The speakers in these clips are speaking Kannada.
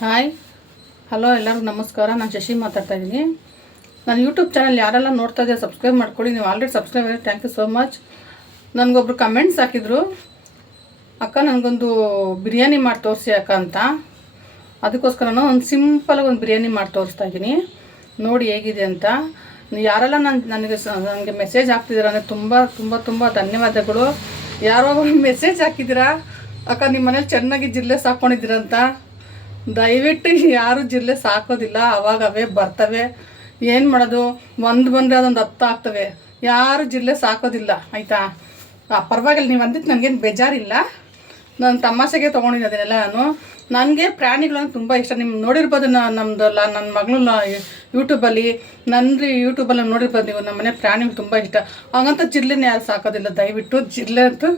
ಹಾಯ್ ಹಲೋ ಎಲ್ಲರಿಗೂ ನಮಸ್ಕಾರ. ನಾನು ಶಶಿ ಮಾತಾಡ್ತಾ ಇದ್ದೀನಿ ನಾನು ಯೂಟ್ಯೂಬ್ ಚಾನಲ್ ಯಾರೆಲ್ಲ ನೋಡ್ತಾ ಇದ್ದೀರಾ ಸಬ್ಸ್ಕ್ರೈಬ್ ಮಾಡ್ಕೊಳ್ಳಿ. ನೀವು ಆಲ್ರೆಡಿ ಸಬ್ಸ್ಕ್ರೈಬ್ ಆಗಿದೆ ಥ್ಯಾಂಕ್ ಯು ಸೋ ಮಚ್ ನನಗೊಬ್ರು ಕಮೆಂಟ್ಸ್ ಹಾಕಿದ್ರು. ಅಕ್ಕ ನನಗೊಂದು ಬಿರಿಯಾನಿ ಮಾಡಿ ತೋರಿಸಿ ಅಕ್ಕ ಅಂತ. ಅದಕ್ಕೋಸ್ಕರ ನಾನು ಒಂದು ಸಿಂಪಲಾಗಿ ಒಂದು ಬಿರಿಯಾನಿ ಮಾಡಿ ತೋರಿಸ್ತಾ ಇದ್ದೀನಿ ನೋಡಿ ಹೇಗಿದೆ ಅಂತ. ಯಾರೆಲ್ಲ ನಾನು, ನನಗೆ ನನಗೆ ಮೆಸೇಜ್ ಹಾಕ್ತಿದ್ದೀರ ಅಂದರೆ ತುಂಬ ತುಂಬ ತುಂಬ ಧನ್ಯವಾದಗಳು. ಯಾರೋ ಮೆಸೇಜ್ ಹಾಕಿದ್ದೀರಾ? ಅಕ್ಕ ನಿಮ್ಮ ಮನೇಲಿ ಚೆನ್ನಾಗಿ ಜಿಲ್ಲೆ ಸಾಕೊಂಡಿದ್ದೀರಂತ ದಯವಿಟ್ಟು ಯಾರು ಜಿಲ್ಲೆ ಸಾಕೋದಿಲ್ಲ, ಅವಾಗ ಅವೇ ಬರ್ತವೆ. ಏನು ಮಾಡೋದು? ಒಂದು ಬಂದರೆ ಅದೊಂದು ಹತ್ತು ಆಗ್ತವೆ. ಯಾರು ಜಿಲ್ಲೆ ಸಾಕೋದಿಲ್ಲ, ಆಯಿತಾ? ಪರವಾಗಿಲ್ಲ, ನೀವು ಅಂದಿದ್ದು ನನಗೇನು ಬೇಜಾರಿಲ್ಲ. ನಾನು ತಮಾಷೆಗೆ ತೊಗೊಂಡಿದ್ದೆ ಅದನ್ನೆಲ್ಲ ನಾನು. ನನಗೆ ಪ್ರಾಣಿಗಳನ್ನು ತುಂಬ ಇಷ್ಟ. ನಿಮ್ಮ ನೋಡಿರ್ಬೋದು ನಾನು ನಮ್ಮದಲ್ಲ ನನ್ನ ಮಗಳು ಯೂಟ್ಯೂಬಲ್ಲಿ ನನ್ನ ಯೂಟ್ಯೂಬಲ್ಲಿ ನೋಡಿರ್ಬೋದು ನೀವು ನಮ್ಮ ಮನೆ ಪ್ರಾಣಿಗಳು ತುಂಬ ಇಷ್ಟ. ಹಾಗಂತ ಜಿಲ್ಲೆನ ಯಾರು ಸಾಕೋದಿಲ್ಲ, ದಯವಿಟ್ಟು ಜಿರ್ಲೆ ಅಂತೂ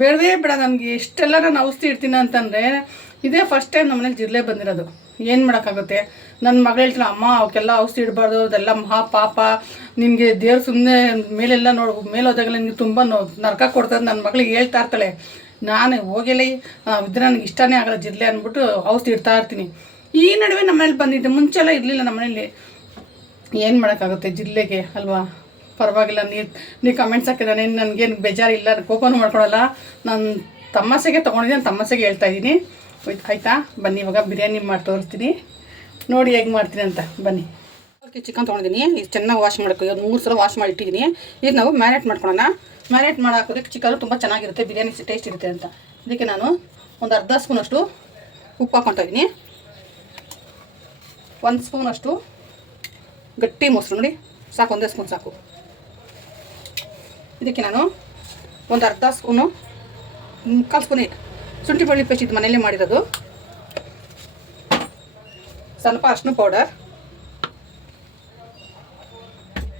ಬೇಡವೇ ಬೇಡ ನನಗೆ. ಎಷ್ಟೆಲ್ಲ ನಾನು ಔಷಧಿ ಇಡ್ತೀನಿ ಅಂತಂದರೆ ಇದೇ ಫಸ್ಟ್ ಟೈಮ್ ನಮ್ಮನೇಲಿ ಮನೇಲಿ ಜಿರಳೆ ಬಂದಿರೋದು. ಏನು ಮಾಡೋಕ್ಕಾಗುತ್ತೆ? ನನ್ನ ಮಗಳು ಹೇಳ್ತಾನೆ ಅಮ್ಮ ಅವಕ್ಕೆಲ್ಲ ಔಷಧಿ ಇಡಬಾರ್ದು, ಅದೆಲ್ಲ ಮಹಾ ಪಾಪ. ನಿನಗೆ ದೇವ್ರು ಸುಮ್ಮನೆ ಮೇಲೆಲ್ಲ ನೋಡು ಮೇಲೆ ಹೋದಾಗೆಲ್ಲ ನಿನಗೆ ತುಂಬ ನರಕ ಕೊಡ್ತದೆ ನನ್ನ ಮಗಳಿಗೆ ಹೇಳ್ತಾ ಇರ್ತಾಳೆ, ನಾನು ಹೋಗಿಲ್ಲ ಇದ್ರೆ ನನಗೆ ಇಷ್ಟನೇ ಆಗಲ್ಲ ಜಿರಲೆ ಅಂದ್ಬಿಟ್ಟು ಔಷಧಿ ಇಡ್ತಾ ಇರ್ತೀನಿ. ಈ ನಡುವೆ ನಮ್ಮ ಮನೇಲಿ ಬಂದಿದ್ದೆ ಮುಂಚೆಲ್ಲ ಇರಲಿಲ್ಲ ನಮ್ಮನೇಲಿ. ಏನು ಮಾಡೋಕ್ಕಾಗುತ್ತೆ ಜಿರಲೆಗೆ ಅಲ್ವಾ? ಪರವಾಗಿಲ್ಲ, ನೀ ನೀ ಕಮೆಂಟ್ಸ್ ಹಾಕಿದಾನೆ, ನನಗೇನು ಬೇಜಾರಿಲ್ಲ, ಕೋಪನೂ ಮಾಡ್ಕೊಳಲ್ಲ. ನಾನು ತಮ್ಮಸೆಗೆ ತೊಗೊಂಡಿದ್ದೀನಿ ತಮ್ಮಸೆಗೆ ಹೇಳ್ತಾ ಇದ್ದೀನಿ. ಆಯಿತಾ? ಬನ್ನಿ, ಇವಾಗ ಬಿರಿಯಾನಿ ಮಾಡಿ ತೋರಿಸ್ತೀನಿ. ನೋಡಿ ಹೇಗೆ ಮಾಡ್ತೀನಿ ಅಂತ. ಬನ್ನಿ. ಚಿಕನ್ ತೊಗೊಂಡಿದ್ದೀನಿ. ಇದು ಚೆನ್ನಾಗಿ ವಾಶ್ ಮಾಡಬೇಕು ಒಂದು ಮೂರು ಸಲ ವಾಶ್ ಮಾಡಿ ಇಟ್ಟಿದ್ದೀನಿ. ಈಗ ನಾವು ಮ್ಯಾರೇಟ್ ಮಾಡ್ಕೊಳ್ಳೋಣ ಮ್ಯಾರೇಟ್ ಮಾಡಿ ಹಾಕೋದಕ್ಕೆ ಚಿಕನ್ ತುಂಬ ಚೆನ್ನಾಗಿರುತ್ತೆ. ಬಿರಿಯಾನಿ ಟೇಸ್ಟ್ ಇರುತ್ತೆ ಅಂತ. ಇದಕ್ಕೆ ನಾನು ಒಂದು ಅರ್ಧ ಸ್ಪೂನಷ್ಟು ಉಪ್ಪು ಹಾಕ್ಕೊತಾ ಇದ್ದೀನಿ. ಒಂದು ಸ್ಪೂನಷ್ಟು ಗಟ್ಟಿ ಮೊಸರು ನೋಡಿ. ಸಾಕು, ಒಂದೇ ಸ್ಪೂನ್ ಸಾಕು. ಇದಕ್ಕೆ ನಾನು ಒಂದು ಅರ್ಧ ಸ್ಪೂನು ಮುಕ್ಕಾಲು ಸ್ಪೂನ್ ಶುಂಠಿ ಬೆಳ್ಳಿ ಪೇಸ್ಟ್ ಇದು ಮನೆಯಲ್ಲೇ ಮಾಡಿರೋದು. ಸ್ವಲ್ಪ ಅರ್ಶಿನ ಪೌಡರ್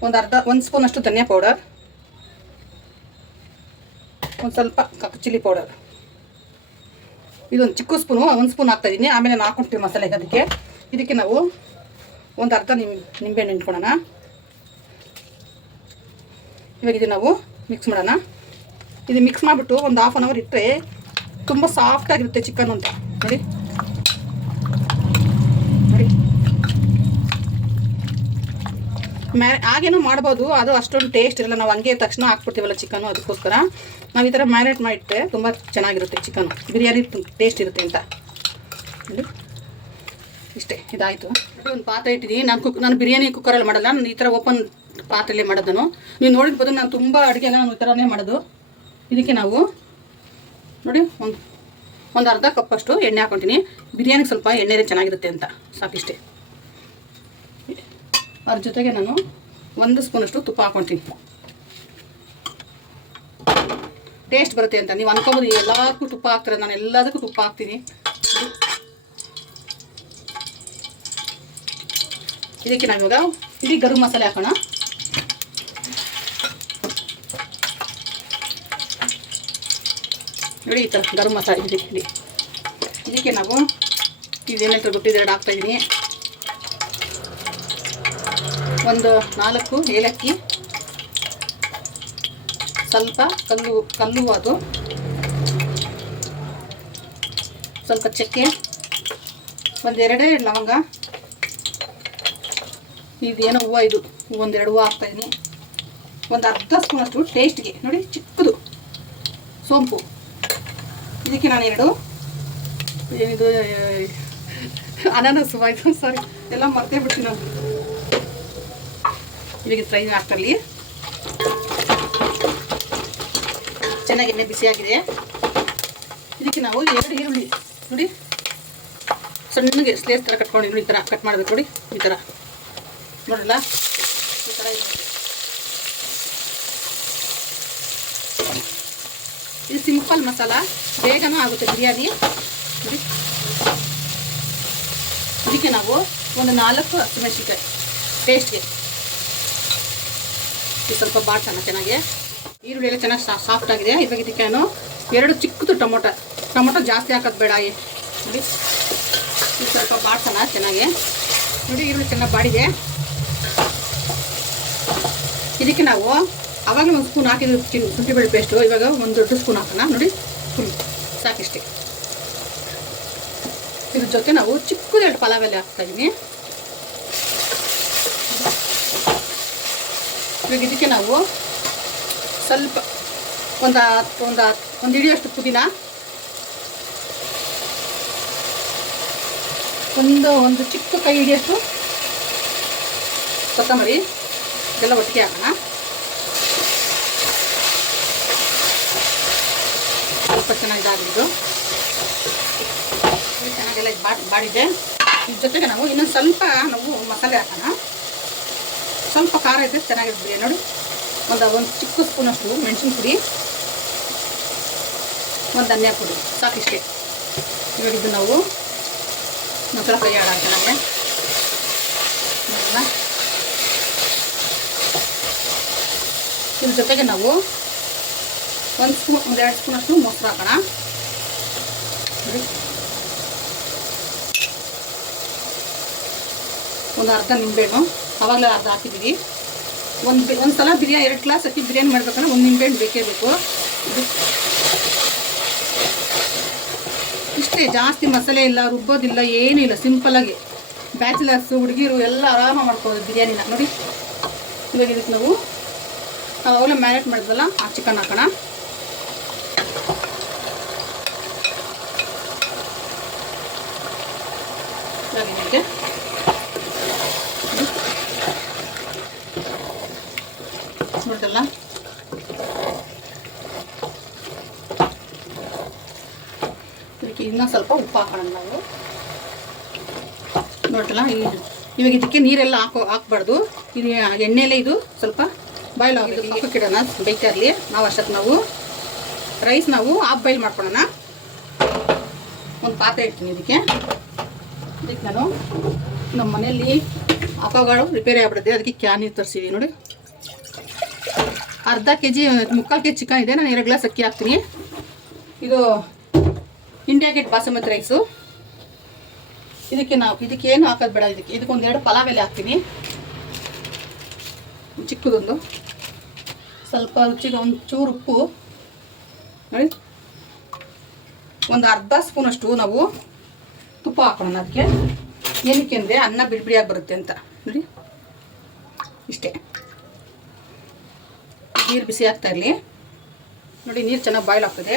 ಒಂದು ಅರ್ಧ, ಒಂದು ಸ್ಪೂನ್ ಅಷ್ಟು ಧನಿಯಾ ಪೌಡರ್ ಒಂದು ಸ್ವಲ್ಪ ಚಿಲ್ಲಿ ಪೌಡರ್ ಇದೊಂದು ಚಿಕ್ಕ ಸ್ಪೂನು ಒಂದು ಸ್ಪೂನ್ ಹಾಕ್ತಾ ಇದ್ದೀನಿ ಆಮೇಲೆ ನಾನು ಹಾಕ್ಕೊಳ್ತೀವಿ ಮಸಾಲೆಗೆ ಅದಕ್ಕೆ. ಇದಕ್ಕೆ ನಾವು ಒಂದು ಅರ್ಧ ನಿಮ್, ನಿಂಬೆಹಣ್ಣು ಇಟ್ಕೊಳ್ಳೋಣ ಇವಾಗ ಇದು ನಾವು ಮಿಕ್ಸ್ ಮಾಡೋಣ. ಇದು ಮಿಕ್ಸ್ ಮಾಡಿಬಿಟ್ಟು ಒಂದು ಹಾಫ್ ಆನ್ ಅವರ್ ಇಟ್ಟರೆ ತುಂಬ ಸಾಫ್ಟಾಗಿರುತ್ತೆ ಚಿಕನ್ ಅಂತ. ನೋಡಿ. ಮ್ಯಾ, ಹಾಗೇನೂ ಮಾಡ್ಬೋದು, ಅದು ಅಷ್ಟೊಂದು ಟೇಸ್ಟ್ ಇರಲ್ಲ. ನಾವು ಹಂಗೆ ತಕ್ಷಣ ಹಾಕ್ಬಿಡ್ತೀವಲ್ಲ ಚಿಕನು ಅದಕ್ಕೋಸ್ಕರ. ನಾವು ಈ ಥರ ಮ್ಯಾರಿನೇಟ್ ಮಾಡಿಟ್ಟೆ ತುಂಬ ಚೆನ್ನಾಗಿರುತ್ತೆ ಚಿಕನ್ ಬಿರಿಯಾನಿ ಟೇಸ್ಟ್ ಇರುತ್ತೆ ಅಂತ. ನೋಡಿ. ಇಷ್ಟೇ, ಇದಾಯಿತು. ಒಂದು ಪಾತ್ರೆ ಇಟ್ಟಿದ್ದೀನಿ ನಾನು ಕುಕ್ ನಾನು ಬಿರಿಯಾನಿ ಕುಕ್ಕರಲ್ಲಿ ಮಾಡಲ್ಲ. ನಾನು ಈ ಥರ ಓಪನ್ ಪಾತ್ರೆಯಲ್ಲೇ ಮಾಡೋದನ್ನು ನೀವು ನೋಡಿರ್ಬೋದು ನಾನು ತುಂಬ ಅಡುಗೆ ನಾನು ಈ ಥರನೇ ಮಾಡೋದು. ಇದಕ್ಕೆ ನಾವು ನೋಡಿ, ಒಂದು ಒಂದು ಅರ್ಧ ಕಪ್ಪಷ್ಟು ಎಣ್ಣೆ ಹಾಕೊತೀನಿ. ಬಿರಿಯಾನಿಗೆ ಸ್ವಲ್ಪ ಎಣ್ಣೆ ಚೆನ್ನಾಗಿರುತ್ತೆ ಅಂತ, ಸಾಕಿಷ್ಟೇ. ಅದ್ರ ಜೊತೆಗೆ ನಾನು ಒಂದು ಸ್ಪೂನಷ್ಟು ತುಪ್ಪ ಹಾಕೊತೀನಿ. ಟೇಸ್ಟ್ ಬರುತ್ತೆ ಅಂತ, ನೀವು ಅನ್ಕೋಬೋದು, ಎಲ್ಲದಕ್ಕೂ ತುಪ್ಪ ಹಾಕ್ತಾರೆ, ನಾನು ಎಲ್ಲದಕ್ಕೂ ತುಪ್ಪ ಹಾಕ್ತೀನಿ. ಇದಕ್ಕೆ ನಾವು ಇವಾಗ, ಇಡೀ ಗರಂ ಮಸಾಲೆ ಹಾಕೋಣ. ನೋಡಿ ಈ ಥರ ಗರಂ ಮಸಾಲೆ ಇದೆ ಇಲ್ಲಿ ಇದಕ್ಕೆ ನಾವು ಇದೇನಂತ ಗೊತ್ತಿದೆ ಎರಡು ಹಾಕ್ತಾಯಿದ್ದೀನಿ ಒಂದು ನಾಲ್ಕು ಏಲಕ್ಕಿ, ಸ್ವಲ್ಪ ಕಲ್ಲು ಕಲ್ಲು ಅದು, ಸ್ವಲ್ಪ ಚಕ್ಕೆ ಒಂದೆರಡೇ ಲವಂಗ, ಇದೇನೋ ಹೂವು ಇದು, ಒಂದೆರಡು ಹೂವು ಹಾಕ್ತಾಯಿದ್ದೀನಿ ಒಂದು ಅರ್ಧ ಸ್ಪೂನಷ್ಟು ಟೇಸ್ಟ್ಗೆ ನೋಡಿ ಚಿಕ್ಕದು, ಸೋಂಪು. ಇದಕ್ಕೆ ನಾನು ಎರಡು. ಏನಿದು ಅನಾನಸು ಆಯಿತು ಸಾರಿ ಎಲ್ಲ ಮರ್ತೇ ಬಿಡ್ತೀನಿ ನಾನು. ಇವಾಗ ಫ್ರೈ ಹಾಕ್ತಲ್ಲಿ ಚೆನ್ನಾಗಿ ಎಣ್ಣೆ ಬಿಸಿಯಾಗಿದೆ. ಇದಕ್ಕೆ ನಾವು ಎರಡು ಈರುಳ್ಳಿ. ನೋಡಿ. ಸಣ್ಣಗೆ ಸ್ಲೇಸ್ ಥರ ಕಟ್ಕೊಂಡು ಈ ಥರ ಕಟ್ ಮಾಡಬೇಕು ನೋಡಿ, ಈ ಥರ ನೋಡಲ್ಲ ಈ ಥರ ಇದೆ. ಇದು ಸಿಂಪಲ್ ಮಸಾಲ. ಬೇಗನೂ ಆಗುತ್ತೆ ಬಿರಿಯಾನಿ. ಇದಕ್ಕೆ ನಾವು ಒಂದು ನಾಲ್ಕು ಹಸಿಮೆಣಸಿನ್ಕಾಯಿ ಟೇಸ್ಟ್ಗೆ ಇದು ಸ್ವಲ್ಪ ಬಾಡ್ಸೋಣ ಚೆನ್ನಾಗಿ. ಈರುಳ್ಳಿ ಎಲ್ಲ ಚೆನ್ನಾಗಿ ಸಾಫ್ಟ್ ಆಗಿದೆ. ಇವಾಗ ಇದಕ್ಕೆ ನಾನು ಎರಡು ಚಿಕ್ಕದು ಟೊಮೊಟೊ. ಟೊಮೊಟೊ ಜಾಸ್ತಿ ಹಾಕೋದು ಬೇಡ ನೋಡಿ. ಇದು ಸ್ವಲ್ಪ ಬಾಡ್ಸೋಣ ಚೆನ್ನಾಗಿ. ನೋಡಿ, ಈರುಳ್ಳಿ ಚೆನ್ನಾಗಿ ಬಾಡಿದೆ ಇದಕ್ಕೆ ನಾವು ಆವಾಗಲೇ ಒಂದು ಸ್ಪೂನ್ ಹಾಕಿದ್ರೆ ಶುಂಠಿ ಪೇಸ್ಟು ಇವಾಗ ಒಂದು ದೊಡ್ಡ ಸ್ಪೂನ್ ಹಾಕೋಣ. ನೋಡಿ ಫುಲ್ ಸಾಕಿಷ್ಟೇ. ಇದ್ರ ಜೊತೆ ನಾವು ಚಿಕ್ಕದೆರಡು ಪಲಾವ್ ಎಲೆ ಹಾಕ್ತಾ ಇದೀನಿ. ಇವಾಗ ಇದಕ್ಕೆ ನಾವು ಸ್ವಲ್ಪ ಒಂದು ಒಂದು ಒಂದು ಹಿಡಿಯಷ್ಟು ಪುದೀನ. ಒಂದು ಒಂದು ಚಿಕ್ಕ ಕೈ ಹಿಡಿಯಷ್ಟು ಕೊತ್ತಂಬರಿ. ಇದೆಲ್ಲ ಒಟ್ಟಿಗೆ ಹಾಕೋಣ. ಸ್ವಲ್ಪ ಚೆನ್ನಾಗಿದ್ದಾಗಿದ್ದು ಚೆನ್ನಾಗೆಲ್ಲ ಇದು ಬಾಡಿ ಬಾಡಿದೆ ಇದ್ರ ಜೊತೆಗೆ ನಾವು ಇನ್ನೊಂದು ಸ್ವಲ್ಪ ನಾವು ಮಸಾಲೆ ಹಾಕೋಣ. ಸ್ವಲ್ಪ ಖಾರ ಇದ್ದರೆ ಚೆನ್ನಾಗಿರ್ತದೆ ನೋಡಿ. ಒಂದು ಒಂದು ಚಿಕ್ಕ ಸ್ಪೂನಷ್ಟು ಮೆಣಸಿನ ಪುಡಿ. ಒಂದು ಧನ್ಯ ಪುಡಿ. ಸಾಕಿಷ್ಟೇ. ಇವಾಗ ಇದು ನಾವು ಮಸಾಲ ಫ್ರೈ ಆಡಾಕ ನಮಗೆ ಇದ್ರ ಜೊತೆಗೆ ನಾವು ಒಂದು ಸ್ಪೂನ್ ಒಂದು ಎರಡು ಸ್ಪೂನಷ್ಟು ಮೊಸರು ಹಾಕೋಣ. ಒಂದು ಅರ್ಧ ನಿಂಬೆಹಣ್ಣು. ಅವಾಗಲೇ ಅರ್ಧ ಹಾಕಿದ್ದೀವಿ. ಒಂದು ಒಂದು ಸಲ ಬಿರಿಯಾನಿ ಎರಡು ಗ್ಲಾಸ್ ಅಕ್ಕಿ ಬಿರಿಯಾನಿ ಮಾಡಬೇಕಂದ್ರೆ ಒಂದು ನಿಂಬೆಹಣ್ಣು ಬೇಕೇ ಬೇಕು. ಇಷ್ಟೇ, ಜಾಸ್ತಿ ಮಸಾಲೆ ಇಲ್ಲ, ರುಬ್ಬೋದಿಲ್ಲ, ಏನೂ ಇಲ್ಲ ಸಿಂಪಲಾಗಿ ಬ್ಯಾಚುಲರ್ಸು, ಹುಡುಗಿರು ಎಲ್ಲ ಆರಾಮ ಮಾಡ್ಕೋಬೋದು ಬಿರಿಯಾನಿನ. ನೋಡಿ. ಇವಾಗ ಇದಕ್ಕೆ ನಾವು, ಅವಾಗಲೇ ಮ್ಯಾರಿನೇಟ್ ಮಾಡಿದ್ವಲ್ಲ, ಆ ಚಿಕನ್ ಹಾಕೋಣ ಇವಾಗ ಇದಕ್ಕೆ ನೋಡ್ದಲ್ಲ ಇದಕ್ಕೆ ಇನ್ನೂ ಸ್ವಲ್ಪ ಉಪ್ಪು ಹಾಕೋಣ ನಾವು. ನೋಡ್ತಲ್ಲ? ಇದು ಇವಾಗ ಇದಕ್ಕೆ ನೀರೆಲ್ಲ ಹಾಕೋ ಹಾಕ್ಬಾರ್ದು. ಇದು ಎಣ್ಣೆಲೆ ಇದು ಸ್ವಲ್ಪ ಬಾಯ್ಲ್ ಹಾಕಿಡೋಣ ಬೇಕಾಗಲಿ ಇಡೋಣ ಬೇಯ್ತಾ ಇರಲಿ ನಾವು ಅಷ್ಟಕ್ಕೆ ನಾವು ರೈಸ್ ನಾವು ಹಾಫ್ ಬಾಯ್ಲ್ ಮಾಡ್ಕೊಳ್ಳೋಣ ಒಂದು ಪಾತ್ರೆ ಇಡ್ತೀನಿ ಇದಕ್ಕೆ. ಇದಕ್ಕೆ ನಾನು ನಮ್ಮ ಮನೆಯಲ್ಲಿ ಅಪಗಳು ರಿಪೇರಿ ಆಗ್ಬಿಡುತ್ತೆ. ಅದಕ್ಕೆ ಕ್ಯಾನ್ ನೀರು ತರಿಸಿವಿ ನೋಡಿ. ಅರ್ಧ ಕೆ ಜಿ ಮುಕ್ಕಾಲು ಕೆ ಜಿ ಚಿಕನ್ ಇದೆ. ನಾನು ಎರಡು ಗ್ಲಾಸ್ ಅಕ್ಕಿ ಹಾಕ್ತೀನಿ. ಇದು ಇಂಡಿಯಾ ಗೇಟ್ ಬಾಸುಮತಿ ರೈಸು ಇದಕ್ಕೆ ನಾವು ಇದಕ್ಕೆ ಏನು ಹಾಕೋದು ಬೇಡ. ಇದಕ್ಕೆ ಇದಕ್ಕೆ ಒಂದೆರಡು ಪಲಾವ್ ಎಲೆ ಹಾಕ್ತೀನಿ. ಚಿಕ್ಕದೊಂದು. ಸ್ವಲ್ಪ ರುಚಿಗೆ ಒಂದು ಚೂರು ಉಪ್ಪು. ನೋಡಿ. ಒಂದು ಅರ್ಧ ಸ್ಪೂನಷ್ಟು ನಾವು ತುಪ್ಪ ಹಾಕೋಣ ಅದಕ್ಕೆ. ಏನಕ್ಕೆ ಅಂದರೆ ಅನ್ನ ಬಿಡಿಬಿಡಿಯಾಗಿ ಬರುತ್ತೆ ಅಂತ. ನೋಡಿ. ಇಷ್ಟೇ. ನೀರು ಬಿಸಿ ಆಗ್ತಾ ಇರಲಿ. ನೋಡಿ, ನೀರು ಚೆನ್ನಾಗಿ ಬಾಯ್ಲ್ ಆಗ್ತದೆ.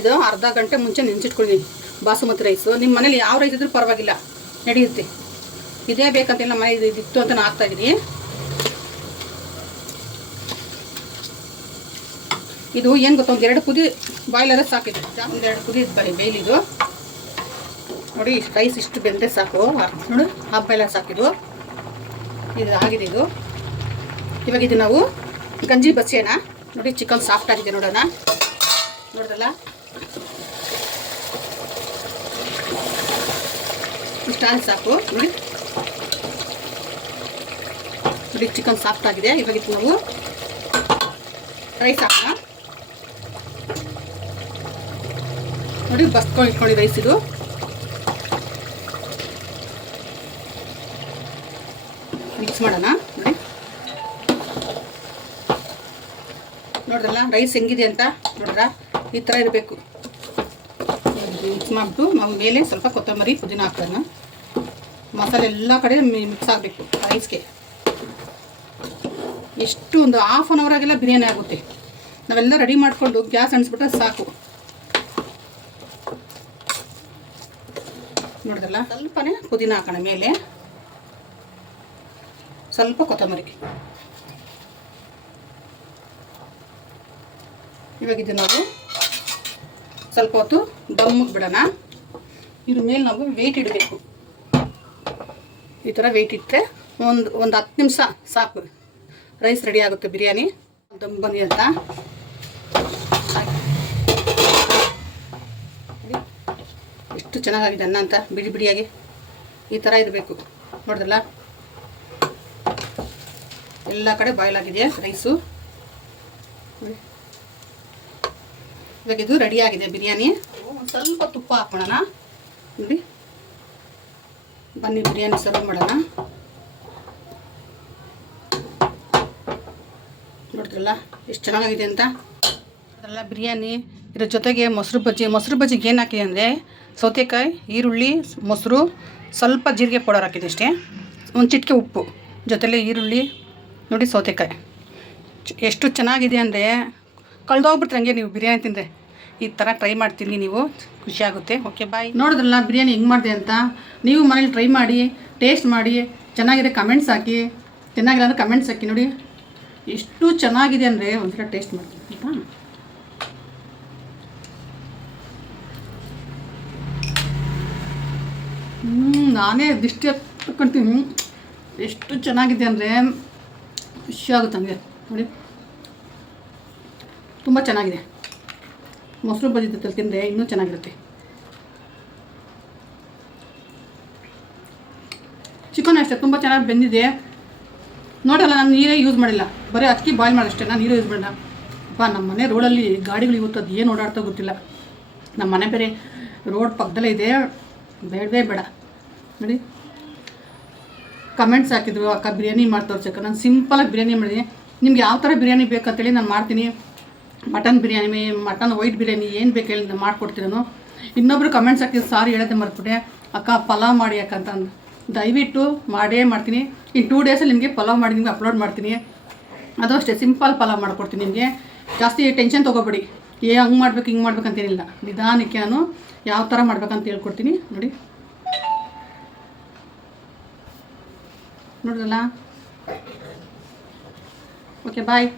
ಇದು ಅರ್ಧ ಗಂಟೆ ಮುಂಚೆ ನೆನೆಸಿಟ್ಕೊಂಡಿದ್ದೀನಿ ಬಾಸುಮತಿ ರೈಸು ನಿಮ್ಮ ಮನೇಲಿ ಯಾವ ರೈಸ್ ಇದ್ರೂ ಪರವಾಗಿಲ್ಲ. ನಡೆಯುತ್ತೆ ಇದೇ ಬೇಕಂತ ನಮ್ಮ ಮನೆ ಇತ್ತು ಅಂತ ನಾನು ಹಾಕ್ತಾಯಿದ್ದೀನಿ ಇದು ಏನು ಗೊತ್ತಾ, ಒಂದು ಎರಡು ಕುದಿ ಬಾಯ್ಲರ ಸಾಕಿದೆ ಒಂದೆರಡು ಕುದಿ ಬರೀ ಬೇಯ್ಲಿದು ನೋಡಿ ರೈಸ್ ಇಷ್ಟು ಬೆಂದರೆ ಸಾಕು. ನೋಡಿ ಹಾಫ್ ಬಾಯ್ಲರ್ ಸಾಕಿದ್ದು. ಇದು ಆಗಿದೆ ಇದು. ಇವಾಗ ಇದು ನಾವು ಗಂಜಿ ಬಸ್ಸೇನ ನೋಡಿ ಚಿಕನ್ ಸಾಫ್ಟ್ ಆಗಿದೆ ನೋಡೋಣ. ನೋಡ್ರಲ್ಲ? ಇಷ್ಟಾಗಿ ಸಾಕು. ನೋಡಿ. ನೋಡಿ ಚಿಕನ್ ಸಾಫ್ಟ್ ಆಗಿದೆ. ಇವಾಗ ಇದು ನಾವು ರೈಸ್ ಹಾಕೋಣ. ನೋಡಿ ಬಸ್ಕೊಂಡು ಇಟ್ಕೊಳ್ಳಿ ರೈಸ್ ಇದು. ಮಿಕ್ಸ್ ಮಾಡೋಣ ನೋಡಿ ನೋಡ್ರಲ್ಲ ರೈಸ್ ಹೆಂಗಿದೆ ಅಂತ ನೋಡ್ರ? ಈ ಥರ ಇರಬೇಕು. ಮಿಕ್ಸ್ ಮಾಡಿಬಿಟ್ಟು ನಾವು ಮೇಲೆ ಸ್ವಲ್ಪ ಕೊತ್ತಂಬರಿ ಪುದೀನ ಹಾಕ್ತಾನೆ. ಮಸಾಲೆ ಎಲ್ಲ ಕಡೆ ಮಿಕ್ಸ್ ಆಗಬೇಕು ರೈಸ್ಗೆ ಎಷ್ಟು ಒಂದು ಹಾಫ್ ಆನ್ ಅವರಾಗೆಲ್ಲ ಬಿರಿಯಾನಿ ಆಗುತ್ತೆ. ನಾವೆಲ್ಲ ರೆಡಿ ಮಾಡಿಕೊಂಡು ಗ್ಯಾಸ್ ಅಣಿಸ್ಬಿಟ್ರೆ ಸಾಕು. ನೋಡಿದ್ರಲ್ಲ? ಸ್ವಲ್ಪನೇ ಪುದೀನ ಹಾಕೋಣ ಮೇಲೆ. ಸ್ವಲ್ಪ ಕೊತ್ತಂಬರಿ. ಇವಾಗ ನಾವು ಸ್ವಲ್ಪ ಹೊತ್ತು ದಮ್ಮಿಗೆ ಬಿಡೋಣ. ಇದ್ರ ಮೇಲೆ ನಾವು ವೆಯ್ಟ್ ಇಡಬೇಕು. ಈ ಥರ ವೆಯ್ಟ್ ಇಟ್ಟರೆ ಒಂದು ಒಂದು ಹತ್ತು ನಿಮಿಷ ಸಾಕು. ರೈಸ್ ರೆಡಿ ಆಗುತ್ತೆ ಬಿರಿಯಾನಿ. ದಮ್ ಬನ್ನಿ ಅಂತ. ಎಷ್ಟು ಚೆನ್ನಾಗಾಗಿದೆ ಅನ್ನ ಅಂತ, ಬಿಡಿ ಬಿಡಿಯಾಗಿ. ಈ ಥರ ಇರಬೇಕು. ನೋಡಿದ್ರಲ್ಲ ಎಲ್ಲ ಕಡೆ ಬಾಯ್ಲ್ ಆಗಿದೆಯಾ ರೈಸು ನೋಡಿ ಇವಾಗ ಇದು ರೆಡಿ ಆಗಿದೆ ಬಿರಿಯಾನಿ. ಸ್ವಲ್ಪ ತುಪ್ಪ ಹಾಕೋಣ ನೋಡಿ. ಬನ್ನಿ, ಬಿರಿಯಾನಿ ಸರ್ವ್ ಮಾಡೋಣ. ನೋಡಿದ್ರಲ್ಲ, ಎಷ್ಟು ಚೆನ್ನಾಗಿದೆ ಅಂತ. ಅದೆಲ್ಲ ಬಿರಿಯಾನಿ. ಇದ್ರ ಜೊತೆಗೆ ಮೊಸರು ಬಜ್ಜಿ. ಮೊಸರು ಬಜ್ಜಿಗೆ ಏನು ಹಾಕಿದೆ ಅಂದರೆ, ಸೌತೆಕಾಯಿ, ಈರುಳ್ಳಿ, ಮೊಸರು, ಸ್ವಲ್ಪ ಜೀರಿಗೆ ಪೌಡರ್ ಹಾಕಿದೆ ಅಷ್ಟೇ. ಒಂದು ಚಿಟಿಕೆ ಉಪ್ಪು. ಜೊತೆಲೆ ಈರುಳ್ಳಿ, ನೋಡಿ, ಸೌತೆಕಾಯಿ. ಎಷ್ಟು ಚೆನ್ನಾಗಿದೆ ಅಂದರೆ ಕಳೆದೋಗ್ಬಿಟ್ರೆ ಹಂಗೆ ನೀವು ಬಿರಿಯಾನಿ ತಿಂದರೆ ಈ ಥರ ಟ್ರೈ ಮಾಡ್ತೀನಿ ನೀವು. ಖುಷಿ ಆಗುತ್ತೆ. ಓಕೆ ಬಾಯ್ ನೋಡಿದ್ರಲ್ಲ, ಬಿರಿಯಾನಿ ಹೆಂಗೆ ಮಾಡಿದೆ ಅಂತ? ನೀವು ಮನೇಲಿ ಟ್ರೈ ಮಾಡಿ ಟೇಸ್ಟ್ ಮಾಡಿ, ಚೆನ್ನಾಗಿದೆ ಕಮೆಂಟ್ಸ್ ಹಾಕಿ, ಚೆನ್ನಾಗಿಲ್ಲ ಅಂದರೆ ಕಮೆಂಟ್ಸ್ ಹಾಕಿ ನೋಡಿ. ಎಷ್ಟು ಚೆನ್ನಾಗಿದೆ ಅಂದರೆ ಒಂದ್ಸಲ ಟೇಸ್ಟ್ ಮಾಡ್ತೀನಿ, ಆಯಿತಾ? ಹ್ಞೂ ನಾನೇ ದಿಷ್ಟಿ ಹತ್ಕೊಂತೀನಿ ಎಷ್ಟು ಚೆನ್ನಾಗಿದೆ ಅಂದರೆ ಖುಷಿ ಆಗುತ್ತೆ ನನಗೆ. ನೋಡಿ. ತುಂಬ ಚೆನ್ನಾಗಿದೆ. ಮೊಸರು ಬಜ್ಜಿ ಜೊತೆ ತಿಂದರೆ ಇನ್ನೂ ಚೆನ್ನಾಗಿರುತ್ತೆ. ಚಿಕನ್ ಅಷ್ಟೇ, ತುಂಬ ಚೆನ್ನಾಗಿ ಬೆಂದಿದೆ. ನೋಡಲ್ಲ, ನಾನು ನೀರೇ ಯೂಸ್ ಮಾಡಿಲ್ಲ. ಬರೀ ಅಕ್ಕಿ ಬಾಯ್ಲ್ ಅಷ್ಟೇ ನಾನು ನೀರು ಯೂಸ್ ಮಾಡಿಲ್ಲ. ಅಪ್ಪ ನಮ್ಮ ಮನೆ ರೋಡಲ್ಲಿ ಗಾಡಿಗಳು ಇವತ್ತು ಅದು ಏನು ಓಡಾಡ್ತಾ ಗೊತ್ತಿಲ್ಲ. ನಮ್ಮ ಮನೆ ಬೇರೆ ರೋಡ್ ಪಕ್ಕದಲ್ಲೇ ಇದೆ. ಬೇಡವೇ ಬೇಡ. ನೋಡಿ. ಕಮೆಂಟ್ಸ್ ಹಾಕಿದ್ರು, ಅಕ್ಕ ಬಿರಿಯಾನಿ ಮಾಡಿ ತೋರ್ಸಕ್ಕ ನಾನು ಸಿಂಪಲಾಗಿ ಬಿರಿಯಾನಿ ಮಾಡಿದೆ ನಿಮ್ಗೆ ಯಾವ ಥರ ಬಿರಿಯಾನಿ ಬೇಕಂತೇಳಿ ನಾನು ಮಾಡ್ತೀನಿ. Mutton biryani mutton white biryani ಏನು ಬೇಕು ಹೇಳಿ ಮಾಡ್ಕೊಡ್ತೀನಿ ನಾನು ಇನ್ನೊಬ್ರು ಕಮೆಂಟ್ಸ್ ಹಾಕಿದ್ರು ಸಾರಿ ಹೇಳೋದೆ ಮರ್ತ್ಬಿಟ್ಟೆ. ಅಕ್ಕ, ಪಲಾವ್ ಮಾಡಿ ಅಕ್ಕ, ಅಂತ ದಯವಿಟ್ಟು ಮಾಡೇ ಮಾಡ್ತೀನಿ. ಇನ್ನು ಟೂ ಡೇಸಲ್ಲಿ ನಿಮಗೆ ಪಲಾವ್ ಮಾಡಿ ನಿಮಗೆ ಅಪ್ಲೋಡ್ ಮಾಡ್ತೀನಿ. ಅದು ಅಷ್ಟೇ ಸಿಂಪಲ್ ಪಲಾವ್ ಮಾಡ್ಕೊಡ್ತೀನಿ ನಿಮಗೆ. ಜಾಸ್ತಿ ಟೆನ್ಷನ್ ತೊಗೋಬೇಡಿ. ಏ, ಹಂಗೆ ಮಾಡ್ಬೇಕು, ಹಿಂಗೆ ಮಾಡ್ಬೇಕು ಅಂತೇನಿಲ್ಲ ನಿಧಾನಕ್ಕೆ ನಾನು ಯಾವ ಥರ ಮಾಡ್ಬೇಕಂತ ಹೇಳ್ಕೊಡ್ತೀನಿ. ನೋಡಿ. ನೋಡಿದ್ರಲ್ಲ? Okay bye